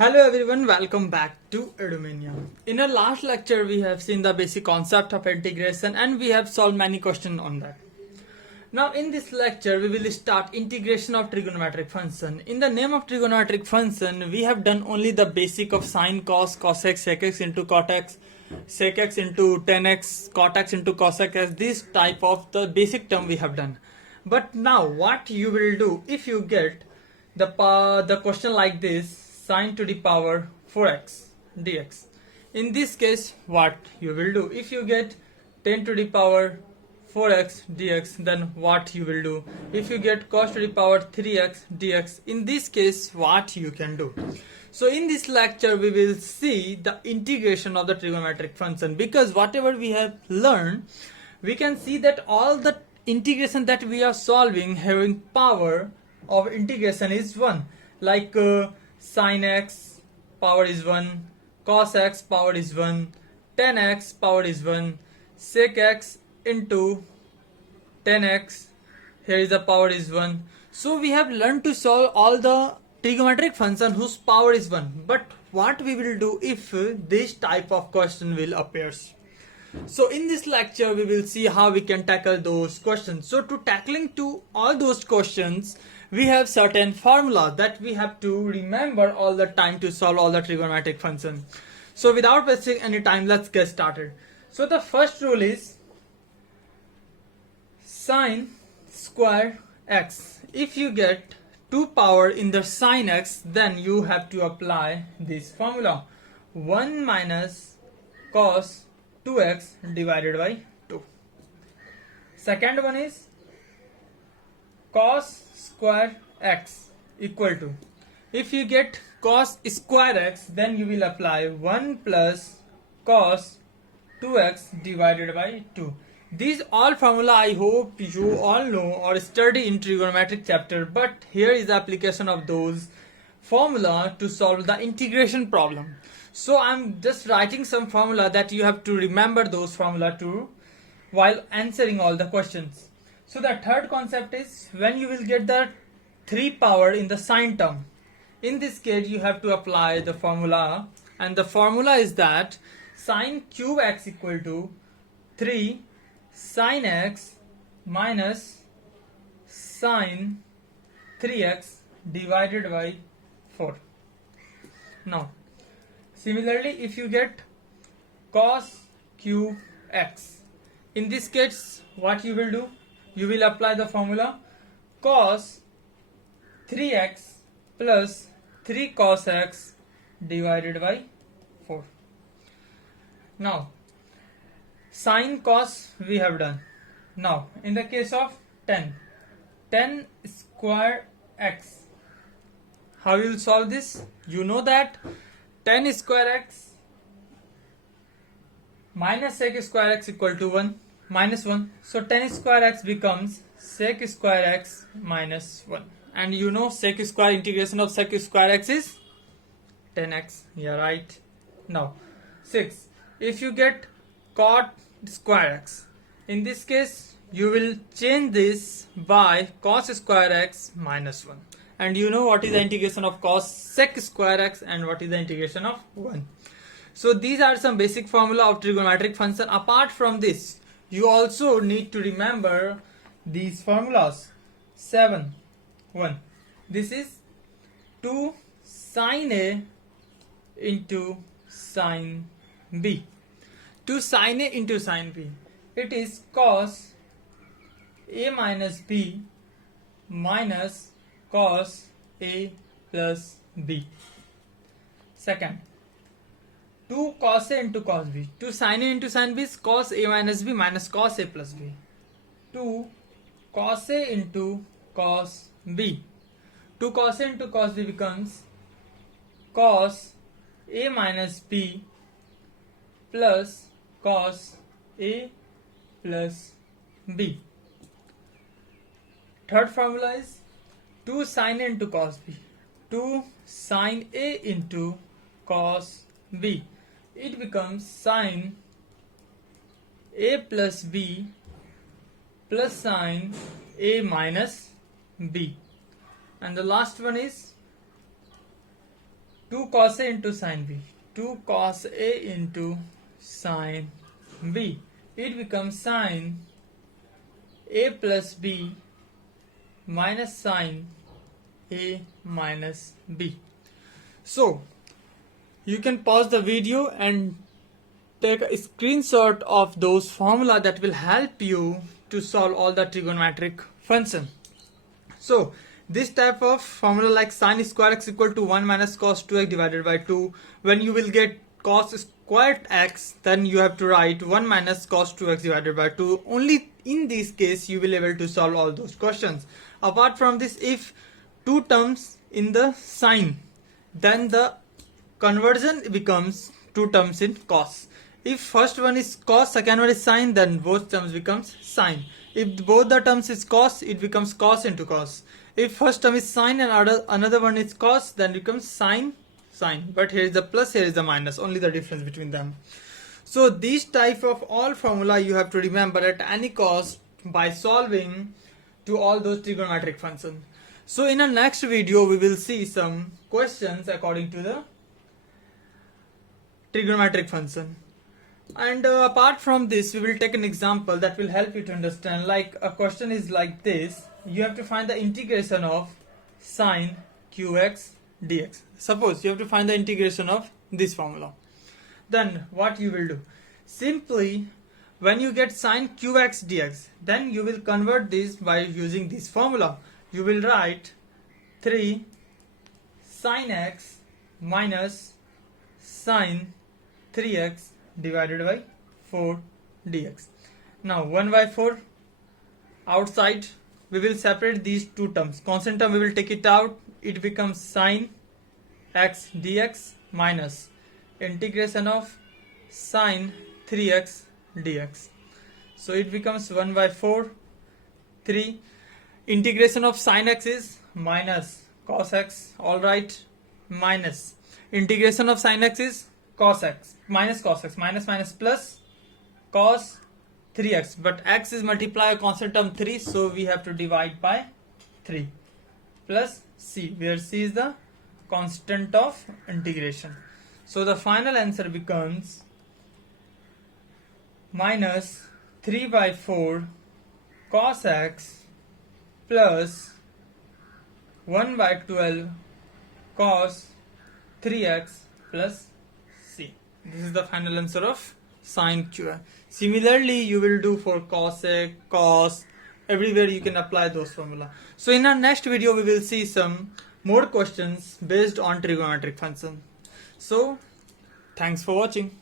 Hello everyone, welcome back to Edumania. In our last lecture, we have seen the basic concept of integration and we have solved many questions on that. Now in this lecture, we will start integration of trigonometric function. In the name of trigonometric function, we have done only the basic of sine, cos, cosec, sec x into cot x, sec x into tan x, cot x into cosec x. This type of the basic term we have done. But now what you will do if you get the question like this, sine to the power 4x dx. In this case, what you will do? If you get 10 to the power 4x dx, then what you will do? If you get cos to the power 3x dx, in this case, what you can do? So in this lecture, we will see the integration of the trigonometric function, because whatever we have learned, we can see that all the integration that we are solving having power of integration is 1. Like sin x power is 1, cos x power is 1, tan x power is 1, sec x into tan x, here is the power is 1. So we have learned to solve all the trigonometric function whose power is 1. But what we will do if this type of question will appear? So in this lecture we will see how we can tackle those questions. So to tackling to all those questions, we have certain formula that we have to remember all the time to solve all the trigonometric function. So without wasting any time, let's get started. So the first rule is sine square x. If you get 2 power in the sine x, then you have to apply this formula, 1 minus cos 2x divided by 2. Second one is cos square x equal to, if you get cos square x, then you will apply 1 plus cos 2x divided by 2. These all formula I hope you all know or study in trigonometric chapter, but here is the application of those formula to solve the integration problem. So I'm just writing some formula that you have to remember those formula too while answering all the questions. So the third concept is when you will get the 3 power in the sine term. In this case you have to apply the formula, and the formula is that sine cube x equal to 3 sine x minus sine 3x divided by 4. Now similarly, if you get cos cube x, in this case what you will do? You will apply the formula cos 3x plus 3 cos x divided by 4. Now sine cos we have done. Now in the case of tan square x, how you will solve this? You know that tan square x minus sec square x equal to 1 minus 1. So tan square x becomes sec square x minus 1. And you know sec square integration of sec square x is 10x. Yeah, right. Now 6. If you get cot square x, in this case you will change this by cos square x minus 1. And you know what is the integration of cos sec square x and what is the integration of 1. So these are some basic formula of trigonometric function. Apart from this, you also need to remember these formulas. 7 1. This is 2 sine A into sine B. 2 sine A into sine B. It is cos A minus B minus cos A plus B. Second, 2 cos A into cos B. 2 sin A into sin B is cos A minus B minus cos A plus B. 2 cos A into cos B. 2 cos A into cos B becomes cos A minus B plus cos A plus B. Third formula is 2 sin A into cos B. 2 sin A into cos B. It becomes sin A plus B plus sin A minus B. And the last one is 2 cos A into sin B. 2 cos A into sin B. It becomes sin A plus B minus sin A minus B. So you can pause the video and take a screenshot of those formula that will help you to solve all the trigonometric function. So this type of formula like sin square x equal to 1 minus cos 2x divided by 2, when you will get cos squared x, then you have to write 1 minus cos 2x divided by 2. Only in this case you will be able to solve all those questions. Apart from this, if two terms in the sin, then the conversion becomes two terms in cos. If first one is cos, second one is sin, then both terms becomes sin. If both the terms is cos, it becomes cos into cos. If first term is sin and another one is cos, then it becomes sin. But here is the plus, here is the minus, only the difference between them. So these type of all formula you have to remember at any cost by solving to all those trigonometric functions. So in our next video we will see some questions according to the trigonometric function. And apart from this, we will take an example that will help you to understand. Like a question is like this: you have to find the integration of sine qx dx. Suppose you have to find the integration of this formula. Then what you will do? Simply, when you get sine qx dx, then you will convert this by using this formula. You will write 3 sine x minus sine 3x divided by 4 dx. Now 1 by 4 outside, we will separate these two terms. Constant term we will take it out. It becomes sine x dx minus integration of sine 3x dx. So it becomes 1 by 4, 3. Integration of sine x is minus cos x, alright, minus integration of sine x is cos x, minus cos x, minus plus cos 3x, but x is multiply a constant term 3, so we have to divide by 3, plus c, where c is the constant of integration. So the final answer becomes minus 3 by 4 cos x plus 1 by 12 cos 3x plus c. This is the final answer of sine q. Similarly, you will do for cosec, cos, everywhere you can apply those formula. So in our next video, we will see some more questions based on trigonometric function. So thanks for watching.